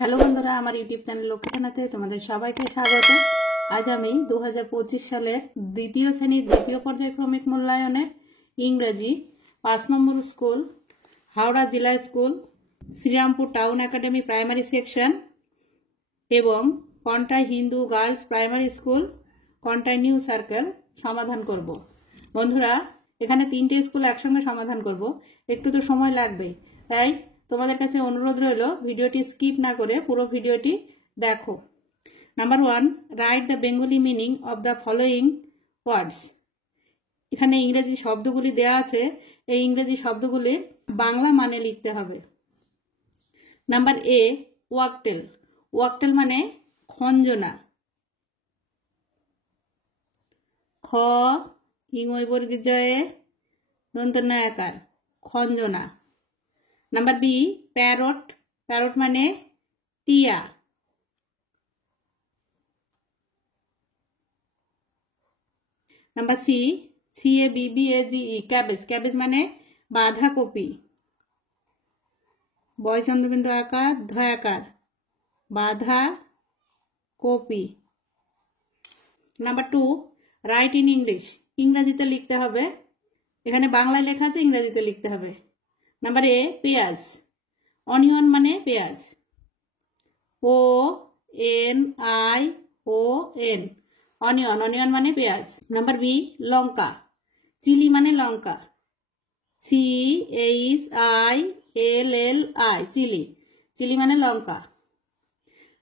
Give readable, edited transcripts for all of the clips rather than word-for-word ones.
Hello বন্ধুরা, আমার YouTube channel লক্ষ্মীখানাতে তোমাদের সবাইকে স্বাগত। আজ আমি 2025 সালের দ্বিতীয় শ্রেণীর দ্বিতীয় পর্যায়ক্রমিক মূল্যায়নের ইংরেজি 5 নম্বর স্কুল, হাওড়া জেলা school, Serampore town academy primary section এবং Contai Hindu girls primary school, Contai new circle সমাধান করব। বন্ধুরা, এখানে 3টে স্কুল একসঙ্গে সমাধান করব, একটু তো সময় লাগবে। তাই তোমাদের কাছে অনুরোধ রইল ভিডিওটি স্কিপ না করে পুরো ভিডিওটি দেখো। Number 1, write the Bengali meaning of the following words. এখানে ইংরেজি শব্দগুলি দেওয়া আছে, এই ইংরেজি শব্দগুলির বাংলা মানে লিখতে হবে। নাম্বার এ, ওয়াকটেল। ওয়াকটেল মানে খঞ্জনা। খ ইংই বর্গীজয়ে দন্তন্য আকার, খঞ্জনা। Number B, parrot. প্যারট মানে টিয়া। Number C, CABBAGE, cabbage. Cabbage মানে বাঁধাকপি। বয় চন্দ্রবিন্দু আকার, ধয়াকার, বাঁধা কপি। Number 2, write in English. ইংরেজিতে লিখতে হবে, এখানে বাংলায় লেখা আছে, ইংরেজিতে লিখতে হবে। নাম্বার এ, পেঁয়াজ। অনিয়ন মানে পেঁয়াজ, ONION, অনিয়ন। অনিয়ন মানে পেঁয়াজ। নাম্বার বি, লঙ্কা। চিলি মানে লঙ্কা, CHILLI, চিলি। চিলি মানে লঙ্কা।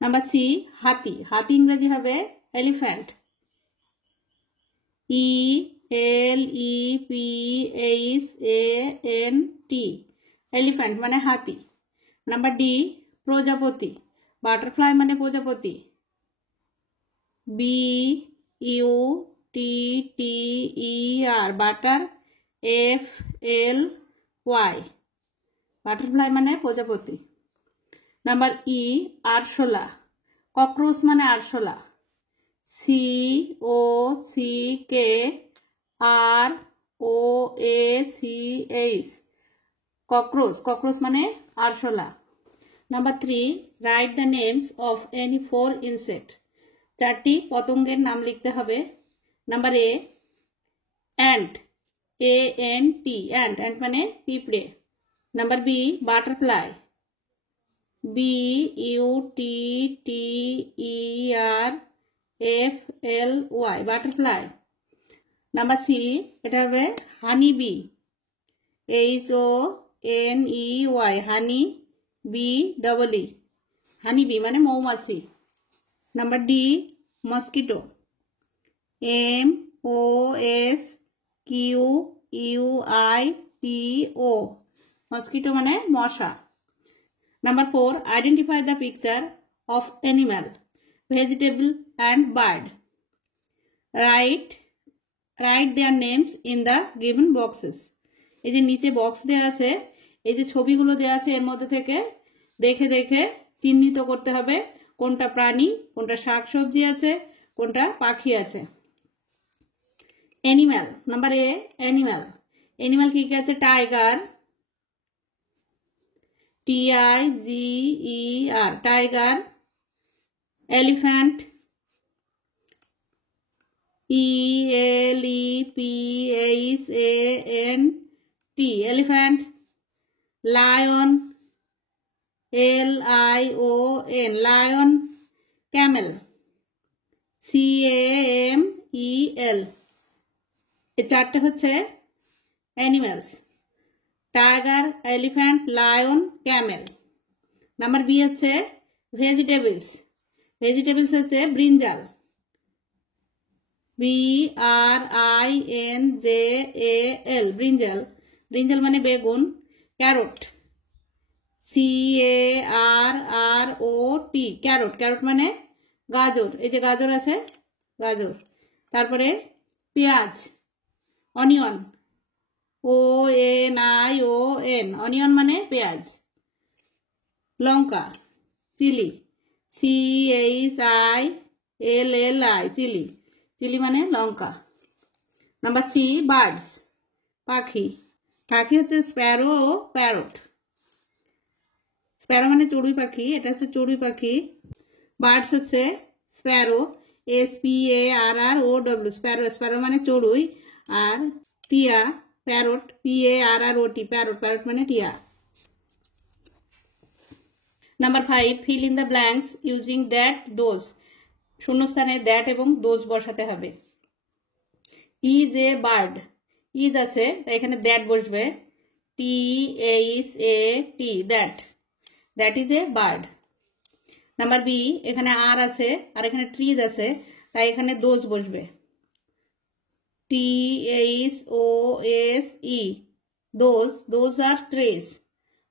নাম্বার সি, হাতি। হাতি ইংরেজি হবে এলিফ্যান্ট, ELEPHANT, এলিফ্যান্ট মানে হাতি। নাম্বার ডি, প্রজাপতি। বাটারফ্লাই মানে প্রজাপতি, BUTTER, বাটার, FLY, বাটারফ্লাই মানে প্রজাপতি। নাম্বার ই, আরশোলা। ককরোচ মানে আরশোলা, COCKROACH, ককরোচ। ককরোচ মানে আরশোলা। Number 3, write the names of any 4 insect. 4টি পতঙ্গের নাম লিখতে হবে। Number A, ant, ANT, ant. Ant মানে পিঁপড়ে। Number B, butterfly, BUTTERFLY, butterfly. Number C, এটা হবে honey bee, HONEY, honey, BEE, honey bee মানে মৌমাছি। Number D, mosquito, MOSQUIPO, mosquito মানে মশা। Number 4, identify the picture of animal, vegetable and bird. Write their names in the given boxes. এই যে নিচে box দেওয়া আছে, এই যে ছবিগুলো দেওয়া আছে, এর মধ্যে থেকে দেখে দেখে চিহ্নিত করতে হবে কোনটা প্রাণী, কোনটা শাকসবজি আছে, কোনটা পাখি আছে। Animal. Number A, animal. Animal কি কি আছে? Tiger, TIGER, tiger. Elephant, ELEPHANT, elephant. Lion, LION, lion. Camel, CAMEL। এই 4টে হচ্ছে animals, tiger, elephant, lion, camel. Number B হচ্ছে ভেজিটেবলস। ভেজিটেবলস হচ্ছে ব্রিঞ্জাল, BRINJAL, ব্রিঞ্জাল। ব্রিঞ্জাল মানে বেগুন। Carrot, CARROT, carrot. ক্যারট মানে গাজর, এই যে গাজর আছে, গাজর। তারপরে পেঁয়াজ, অনিয়ন, ONION, অনিয়ন মানে পেঁয়াজ। লঙ্কা, চিলি, CHILLI, চিলি। চিলি মানে লঙ্কা। নাম্বার সি, বার্ডস, পাখি। পাখি হচ্ছে স্প্যারো ও প্যারট। স্প্যারো মানে চড়ুই পাখি, এটা হচ্ছে চড়ুই পাখি। বার্ডস হচ্ছে স্প্যারো, SPARROW, স্প্যারো, স্প্যারো মানে চড়ুই। আর টিয়া প্যারট, PARROT, প্যারট, প্যারট মানে টিয়া। Number 5, fill in the blanks using that those. শূন্যস্থানে দ্যাট এবং দোজ বসাতে হবে। ইজ এ বার্ড, ইজ আছে তাই এখানে দ্যাট বসবে, THAT, that, that is a bird. Number B, এখানে আর আছে আর এখানে ট্রিজ আছে তাই এখানে দোজ বসবে, THOSE, those, those are trees,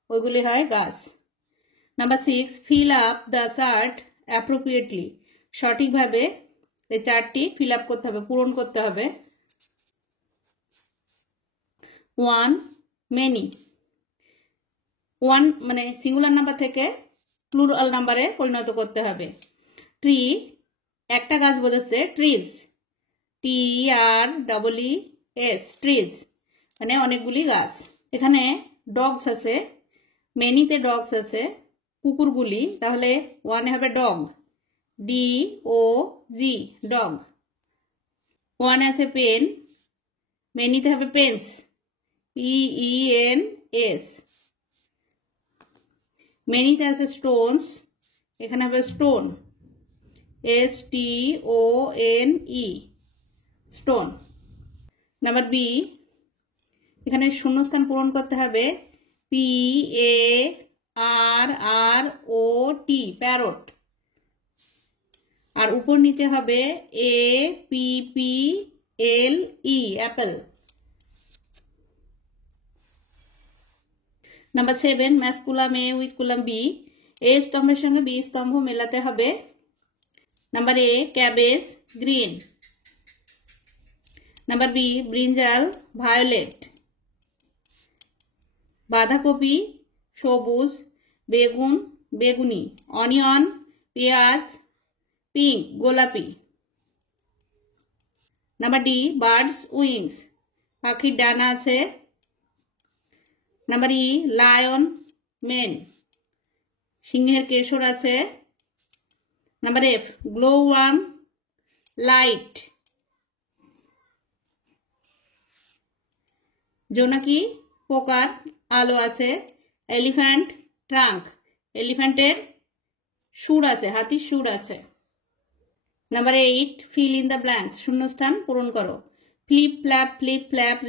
ওইগুলি হয় গাছ। Number 6, fill up the chart appropriately, সঠিকভাবে এই চার্টটি ফিল আপ করতে হবে, পূরণ করতে হবে। 1, মেনি, 1 মানে সিঙ্গুলার নাম্বার থেকে প্লুরাল নাম্বারে পরিণত করতে হবে। ট্রি, একটা গাছ বোঝাচ্ছে ট্রিজ, TREES, ট্রিজ মানে অনেকগুলি গাছ। এখানে ডগস আছে, মেনিতে ডগস আছে কুকুরগুলি, তাহলে 1 হবে ডগ, DOG, ডগ। 1 আছে পেন, মেনিতে হবে পেন্স, PENS। মেনিতে আছে স্টোনস, এখানে হবে stone, STONE, stone. Number B, এখানে শূন্যস্থান পূরণ করতে হবে, PARROT, প্যারট। আর উপর নিচে হবে APPLE, apple. Number 7, match column A with column B, A স্তম্ভের সঙ্গে B স্তম্ভ মেলাতে হবে। Number A, cabbage, green. Number B, brinjal, violet. বাঁধাকপি, সবুজ, বেগুন, বেগুনি। অনিয়ন, পেঁয়াজ, পিঙ্ক, গোলাপি। নাম্বার ডি, বার্ডস উইংস, পাখির ডানা আছে। নাম্বার ই, লায়ন, মেন, সিংহের কেশর আছে। Number F, glow worm, light, জোনাকি পোকার আলো আছে। এলিফ্যান্ট, ট্রাঙ্ক, এলিফ্যান্টের সুর আছে, হাতির সুর আছে। Number 8, feel in the blanks, শূন্যস্থান পূরণ করো। Flip flap,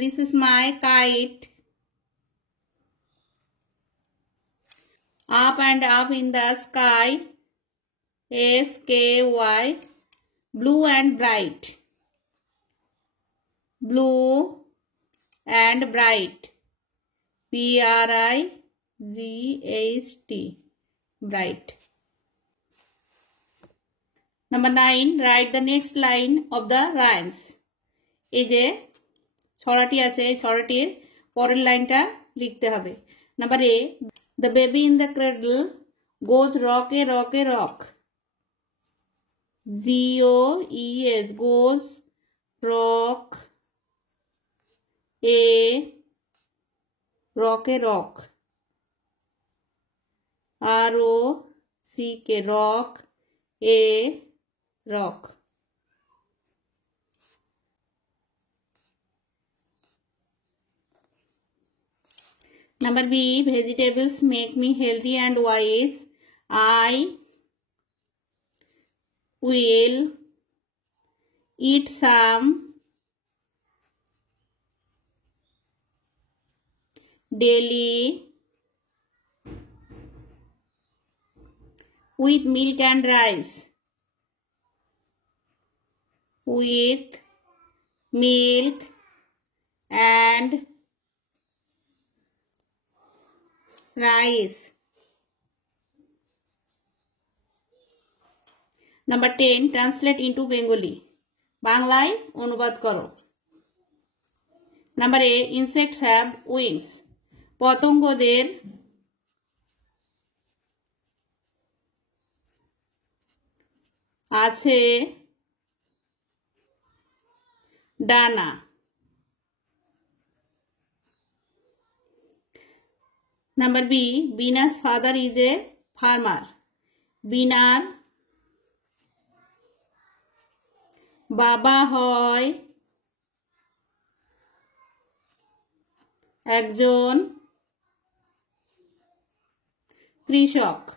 this is my kite. Up and up in the sky, SKY, blue and bright, blue and bright, BRIGHT, bright. Number 9, write the next line of the rhymes. এই যে ছড়াটি আছে এই ছড়াটির পরের লাইনটা লিখতে হবে। Number A, the baby in the cradle goes rock a rock a rock, GOES, goes rock a rock, ROCK, rock a rock. Number B, vegetables make me healthy and wise, I will eat some daily with milk and rice, with milk and rice. Number 10, translate into Bengali, বাংলায় অনুবাদ করো। Number A, insects have wings, পতঙ্গদের আছে ডানা। Number B, Bina's father is a farmer. বিনার বাবা হয় একজন কৃষক।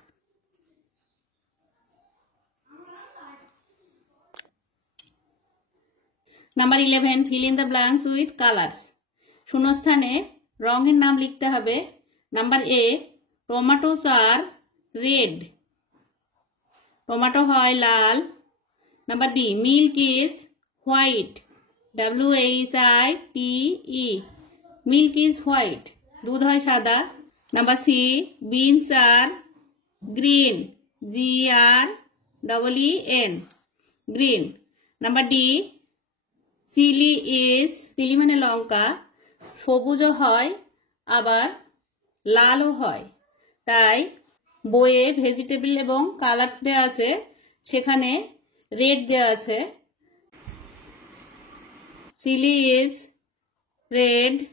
Number 11, fill in the blanks with colours. শূন্যস্থানে রঙের নাম লিখতে হবে। Number A, tomatoes are red. Tomato হয় লাল। Number B, milk is white. WHITE, milk is white, দুধ হয় সাদা। Number C, beans are green. GREEN, green. Number D, chilli is, chilli মানে লঙ্কা, সবুজও হয় আবার লালও হয়। তাই বইয়ে ভেজিটেবল এবং কালার্স দেওয়া আছে, সেখানে রেড দেওয়া আছে। Chilli is red,